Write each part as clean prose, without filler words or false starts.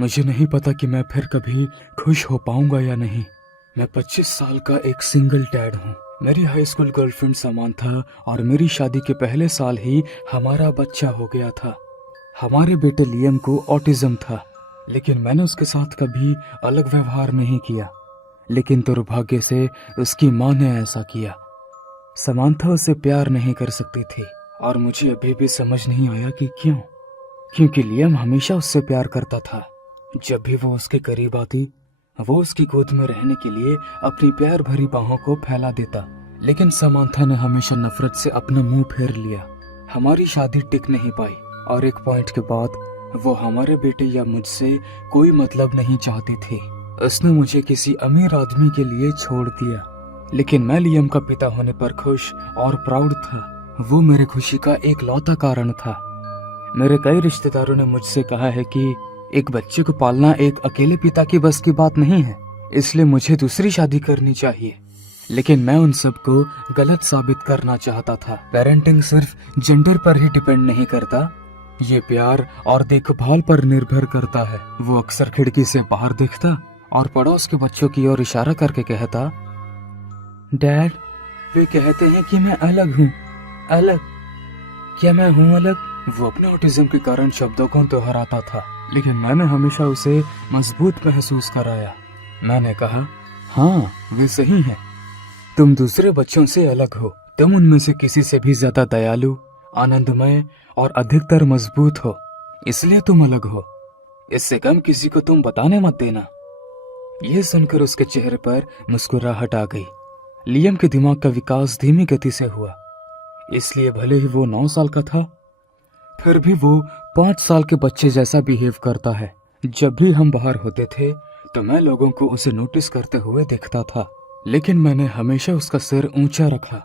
मुझे नहीं पता कि मैं फिर कभी खुश हो पाऊंगा या नहीं। मैं 25 साल का एक सिंगल डैड हूँ। मेरी हाई स्कूल गर्लफ्रेंड समांथा और मेरी शादी के पहले साल ही हमारा बच्चा हो गया था। हमारे बेटे लियम को ऑटिज्म था, लेकिन मैंने उसके साथ कभी अलग व्यवहार नहीं किया। लेकिन दुर्भाग्य से उसकी माँ ने ऐसा किया। समांथा उससे प्यार नहीं कर सकती थी और मुझे अभी भी समझ नहीं आया कि क्यों। क्योंकि लियम हमेशा उससे प्यार करता था। जब भी वो उसके करीब आती, वो उसकी गोद में रहने के लिए अपनी प्यार भरी बाहों को फैला देता। लेकिन समांथा ने हमेशा नफरत से अपना मुंह फेर लिया। हमारी शादी टिक नहीं पाई और एक पॉइंट के बाद वो हमारे बेटे या मुझसे कोई मतलब नहीं चाहती थी। उसने मुझे किसी अमीर आदमी के लिए छोड़ दिया। लेकिन मैं लियम का पिता होने पर खुश और प्राउड था। वो मेरे खुशी का एक लौता कारण था। मेरे कई रिश्तेदारों ने मुझसे कहा है कि एक बच्चे को पालना एक अकेले पिता की बस की बात नहीं है, इसलिए मुझे दूसरी शादी करनी चाहिए। लेकिन मैं उन सबको गलत साबित करना चाहता था। पेरेंटिंग सिर्फ जेंडर पर ही डिपेंड नहीं करता, ये प्यार और देखभाल पर निर्भर करता है। वो अक्सर खिड़की से बाहर देखता और पड़ोस के बच्चों की ओर इशारा करके कहता, डैड, वे कहते हैं कि मैं अलग हूँ। अलग? क्या मैं हूँ अलग? वो अपने ऑटिज्म के कारण शब्दों को दोहराता था, लेकिन मैंने हमेशा उसे मजबूत महसूस कराया। मैंने कहा, हाँ, वे सही हैं। तुम दूसरे बच्चों से अलग हो। तुम उनमें से किसी से भी ज्यादा दयालु, आनंदमय और अधिकतर मजबूत हो, इसलिए तुम अलग हो। इससे कम किसी को तुम बताने मत देना। यह सुनकर उसके चेहरे पर मुस्कुराहट आ गई। लियम के दिमाग का विकास धीमी गति से हुआ, इसलिए भले ही वो 9 साल का था, फिर भी वो 5 साल के बच्चे जैसा बिहेव करता है। जब भी हम बाहर होते थे तो मैं लोगों को उसे नोटिस करते हुए देखता था, लेकिन मैंने हमेशा उसका सिर ऊंचा रखा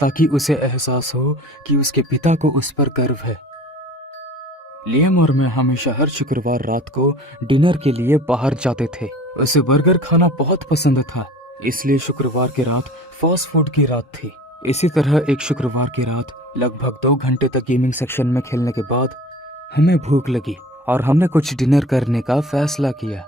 ताकि उसे एहसास हो कि उसके पिता को उस पर गर्व है। लियम और मैं हमेशा हर शुक्रवार रात को डिनर के लिए बाहर जाते थे। उसे बर्गर खाना बहुत पसंद था, इसलिए शुक्रवार की रात फास्ट फूड की रात थी। इसी तरह एक शुक्रवार की रात लगभग 2 घंटे तक गेमिंग सेक्शन में खेलने के बाद हमें भूख लगी और हमने कुछ डिनर करने का फैसला किया।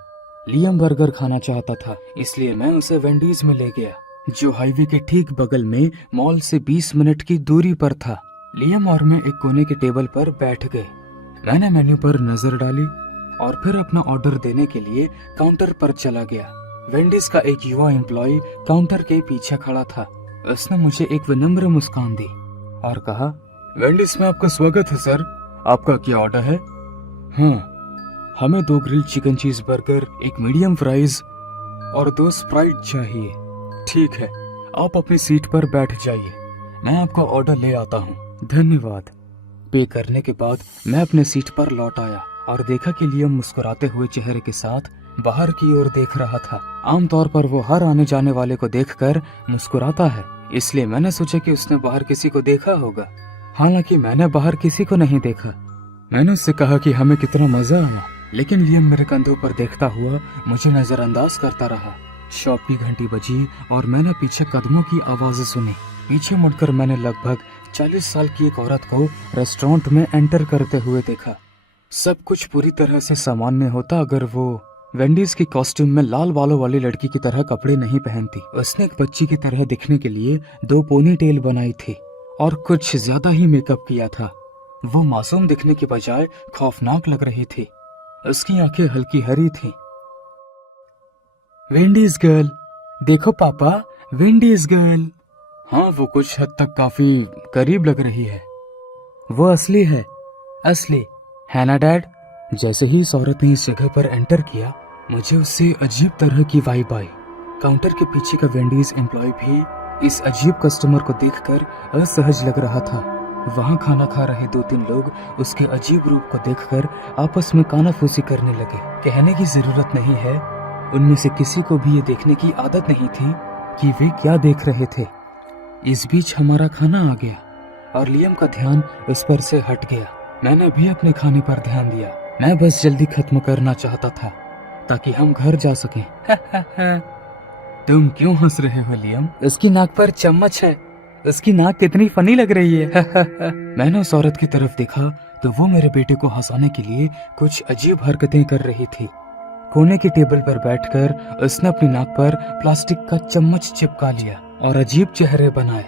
लियम बर्गर खाना चाहता था, इसलिए मैं उसे वेंडीज में ले गया, जो हाईवे के ठीक बगल में मॉल से 20 मिनट की दूरी पर था। लियम और मैं एक कोने के टेबल पर बैठ गए। मैंने मेन्यू पर नजर डाली और फिर अपना ऑर्डर देने के लिए काउंटर पर चला गया। वेंडीज का एक युवा एम्प्लॉय काउंटर के पीछे खड़ा था। उसने मुझे एक विनम्र मुस्कान दी और कहा, वेंडीज में आपका स्वागत है सर, आपका क्या ऑर्डर है? हाँ, हमें 2 grilled chicken cheese burger, 1 medium fries और 2 स्प्राइट चाहिए। ठीक है, आप अपनी सीट पर बैठ जाइए, मैं आपका ऑर्डर ले आता हूँ। धन्यवाद। पे करने के बाद मैं अपने सीट पर लौट आया और देखा कि लियम मुस्कुराते हुए चेहरे के साथ बाहर की ओर देख रहा था। आमतौर पर वो हर आने जाने वाले को देखकर मुस्कुराता है, इसलिए मैंने सोचा कि उसने बाहर किसी को देखा होगा। हालांकि मैंने बाहर किसी को नहीं देखा। मैंने उससे कहा कि हमें कितना मजा आया, लेकिन लियम मेरे कंधों पर देखता हुआ मुझे नजरअंदाज करता रहा। शॉप की घंटी बजी और मैंने पीछे कदमों की आवाजें सुनी। पीछे मुड़कर मैंने लगभग 40 साल की एक औरत को रेस्टोरेंट में एंटर करते हुए देखा। सब कुछ पूरी तरह से सामान्य होता अगर वो वेंडीज की कॉस्ट्यूम में लाल बालों वाली लड़की की तरह कपड़े नहीं पहनती। उसने एक बच्ची की तरह दिखने के लिए 2 पोनी टेल बनाई थी और कुछ ज्यादा ही मेकअप किया था। वो मासूम दिखने की बजाय खौफनाक लग रही थी। उसकी आंखें हल्की हरी थीं। वेंडीज गर्ल, देखो पापा, वेंडीज गर्ल। हाँ, वो कुछ हद तक काफी करीब लग रही है। वो असली है, असली है ना डैड? जैसे ही इस औरत ने इस जगह पर एंटर किया, मुझे उससे अजीब तरह की वाइब आई। काउंटर के पीछे का वेंडीज एम्प्लॉय भी इस अजीब कस्टमर को देखकर असहज लग रहा था। वहाँ खाना खा रहे 2-3 लोग उसके अजीब रूप को देखकर आपस में कानाफूसी करने लगे। कहने की जरूरत नहीं है, उनमें से किसी को भी ये देखने की आदत नहीं थी कि वे क्या देख रहे थे। इस बीच हमारा खाना आ गया और लियम का ध्यान इस पर से हट गया। मैंने भी अपने खाने पर ध्यान दिया। मैं बस जल्दी खत्म करना चाहता था ताकि हम घर जा सकें। तुम क्यों हंस रहे हो लियम? उसकी नाक पर चम्मच है। उसकी नाक कितनी फनी लग रही है। मैंने उस औरत की तरफ देखा तो वो मेरे बेटे को हंसाने के लिए कुछ अजीब हरकतें कर रही थी। कोने की टेबल पर बैठकर उसने अपनी नाक पर प्लास्टिक का चम्मच चिपका लिया और अजीब चेहरे बनाए,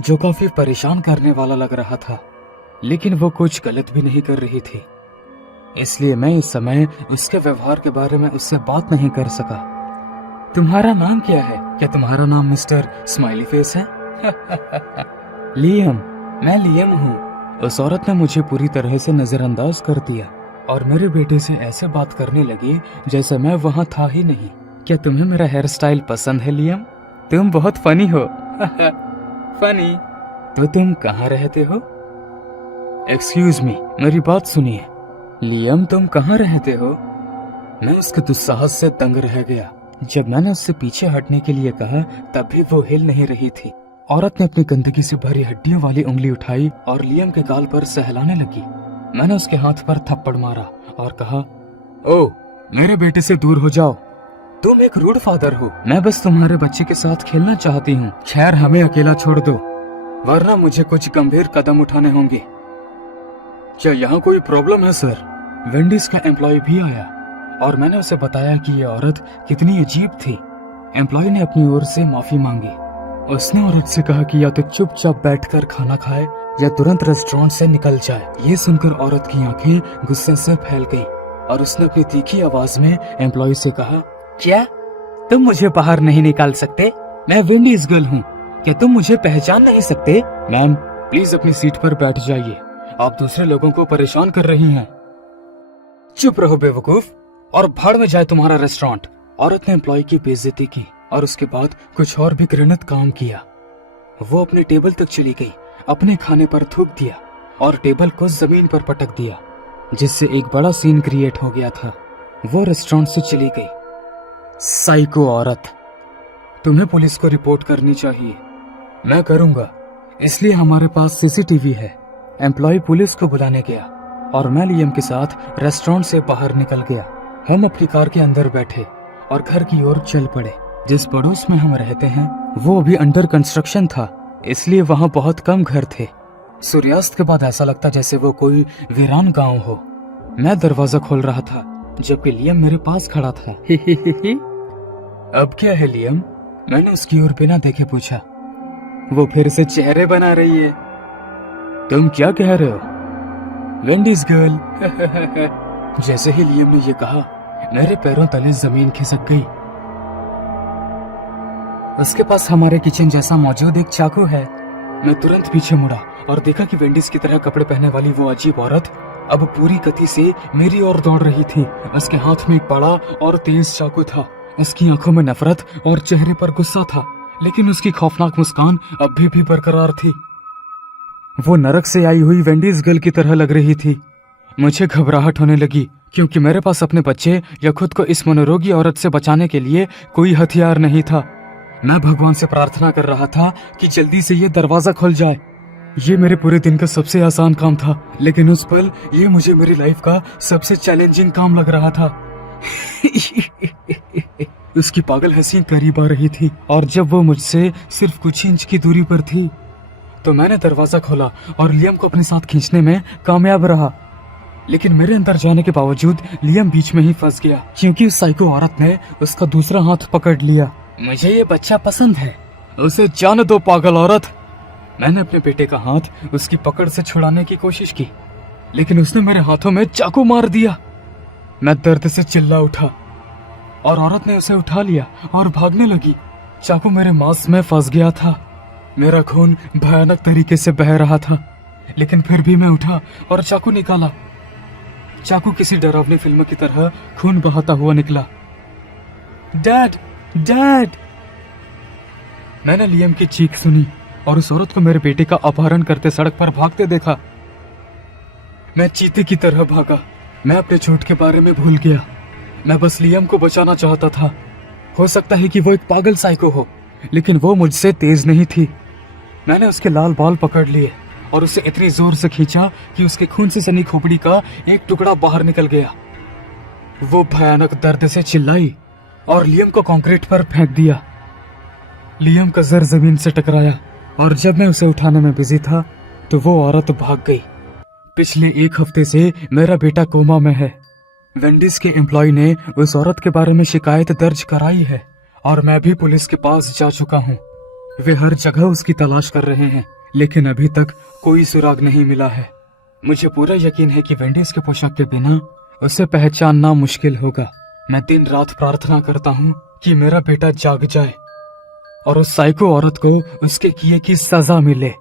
जो काफी परेशान करने वाला लग रहा था। लेकिन वो कुछ गलत भी नहीं कर रही थी, इसलिए मैं इस समय उसके व्यवहार के बारे में उससे बात नहीं कर सका। तुम्हारा नाम क्या है? क्या तुम्हारा नाम मिस्टर स्माइली फेस है? लियम, मैं लियम हूँ। उस औरत ने मुझे पूरी तरह से नजरअंदाज कर दिया और मेरे बेटे से ऐसे बात करने लगी जैसे मैं वहाँ था ही नहीं। क्या तुम्हें मेरा हेयर स्टाइल पसंद है लियम? तुम बहुत फनी हो। फनी? तो तुम कहाँ रहते हो? एक्सक्यूज मी, मेरी बात सुनिए। लियम, तुम कहाँ रहते हो? मैं उसके दुस्साहस से दंग रह गया। जब मैंने उससे पीछे हटने के लिए कहा तब भी वो हिल नहीं रही थी। औरत ने अपनी गंदगी से भरी हड्डियों वाली उंगली उठाई और लियम के गाल पर सहलाने लगी। मैंने उसके हाथ पर थप्पड़ मारा और कहा, ओ, मेरे बेटे से दूर हो जाओ। तुम एक रूड फादर हो। मैं बस तुम्हारे बच्चे के साथ खेलना चाहती हूँ। खैर, हमें अकेला छोड़ दो, वरना मुझे कुछ गंभीर कदम उठाने होंगे। क्या यहाँ कोई प्रॉब्लम है सर? वेंडीज का एम्प्लॉय भी आया और मैंने उसे बताया कि ये औरत कितनी अजीब थी। एम्प्लॉय ने अपनी ओर से माफी मांगी। उसने औरत से कहा कि या तो चुपचाप बैठकर खाना खाए या तुरंत रेस्टोरेंट से निकल जाए। ये सुनकर औरत की आंखें गुस्से से फैल गईं और उसने अपनी तीखी आवाज में एम्प्लॉय से कहा, क्या तुम मुझे बाहर नहीं निकाल सकते? मैं विंडीज गर्ल हूँ। क्या तुम मुझे पहचान नहीं सकते? मैम, प्लीज अपनी सीट पर बैठ जाइए, आप दूसरे लोगों को परेशान कर रही हैं। चुप रहो बेवकूफ, और भाड़ में जाए तुम्हारा रेस्टोरेंट। औरत ने एम्प्लॉय की बेइज्जती की और उसके बाद कुछ और भी घृणित काम किया। वो अपने टेबल तक चली गई, अपने खाने पर थूक दिया और टेबल को जमीन पर पटक दिया, जिससे एक बड़ा सीन क्रिएट हो गया था। वो रेस्टोरेंट से चली गई। साइको औरत, तुम्हें पुलिस को रिपोर्ट करनी चाहिए। मैं करूंगा, इसलिए हमारे पास सीसीटीवी है। एम्प्लॉय पुलिस को बुलाने गया और मैं लियम के साथ रेस्टोरेंट से बाहर निकल गया। हम अपनी कार के अंदर बैठे और घर की ओर चल पड़े। जिस पड़ोस में हम रहते हैं वो अभी अंडर कंस्ट्रक्शन था, इसलिए वहाँ बहुत कम घर थे। सूर्यास्त के बाद ऐसा लगता जैसे वो कोई वीरान गांव हो। मैं दरवाजा खोल रहा था जबकि लियम मेरे पास खड़ा था। अब क्या है लियम? मैंने उसकी ओर बिना देखे पूछा। वो फिर से चेहरे बना रही है। तुम क्या कह रहे हो? वेंडीज गर्ल। जैसे ही लियम ने ये कहा, मेरे पैरों तले जमीन खिसक गई। उसके पास हमारे किचन जैसा मौजूद एक चाकू है। मैं तुरंत पीछे मुड़ा और देखा कि वेंडीज की तरह कपड़े पहने वाली वो अजीब औरत अब पूरी गति से मेरी ओर दौड़ रही थी। उसके हाथ में एक बड़ा और तेज चाकू था। उसकी आंखों में नफरत और चेहरे पर गुस्सा था, लेकिन उसकी खौफनाक मुस्कान अब भी बरकरार थी। वो नरक से आई हुई वेंडीज गर्ल की तरह लग रही थी। मुझे घबराहट होने लगी क्योंकि मेरे पास अपने बच्चे या खुद को इस मनोरोगी औरत से बचाने के लिए कोई हथियार नहीं था। मैं भगवान से प्रार्थना कर रहा था कि जल्दी से ये दरवाजा खुल जाए। ये मेरे पूरे दिन का सबसे आसान काम था, लेकिन उस पल ये मुझे मेरी लाइफ का सबसे चैलेंजिंग काम लग रहा था। उसकी पागल हंसी करीब आ रही थी और जब वो मुझसे सिर्फ कुछ इंच की दूरी पर थी तो मैंने दरवाजा खोला और लियम को अपने साथ खींचने में कामयाब रहा। लेकिन मेरे अंदर जाने के बावजूद लियम बीच में ही फंस गया क्योंकि उस साइको औरत ने उसका दूसरा हाथ पकड़ लिया। मुझे ये बच्चा पसंद है, उसे जाने दो पागल औरत। मैंने अपने बेटे का हाथ उसकी पकड़ से छुड़ाने की कोशिश की, लेकिन उसने मेरे हाथों में चाकू मार दिया। मैं दर्द से चिल्ला उठा और औरत ने उसे उठा लिया और भागने लगी। चाकू मेरे मांस में फंस गया था। मेरा खून भयानक तरीके से बह रहा था, लेकिन फिर भी मैं उठा और चाकू निकाला। चाकू किसी डरावनी फिल्म की तरह खून बहाता हुआ निकला। Dad, dad! मैंने लियम की चीख सुनी और उस औरत को मेरे बेटे का अपहरण करते सड़क पर भागते देखा। मैं चीते की तरह भागा। मैं अपने चोट के बारे में भूल गया। मैं बस लियम को बचाना चाहता था। हो सकता है कि वो एक पागल साइको हो, लेकिन वो मुझसे तेज नहीं थी। मैंने उसके लाल बाल पकड़ लिए और उसे इतनी जोर से खींचा कि उसके खून से सनी खोपड़ी का एक टुकड़ा बाहर निकल गया। वो भयानक दर्द से चिल्लाई और लियम को कंक्रीट पर फेंक दिया। लियम का सर जमीन से टकराया और जब मैं उसे उठाने में बिजी था तो वो औरत भाग गई। पिछले एक हफ्ते से मेरा बेटा कोमा में है। वेंडीज के एम्प्लॉय ने उस औरत के बारे में शिकायत दर्ज कराई है और मैं भी पुलिस के पास जा चुका हूँ। वे हर जगह उसकी तलाश कर रहे हैं, लेकिन अभी तक कोई सुराग नहीं मिला है। मुझे पूरा यकीन है कि वेंडीज के पोशाक के बिना उसे पहचानना मुश्किल होगा। मैं दिन रात प्रार्थना करता हूँ कि मेरा बेटा जाग जाए और उस साइको औरत को उसके किए की सजा मिले।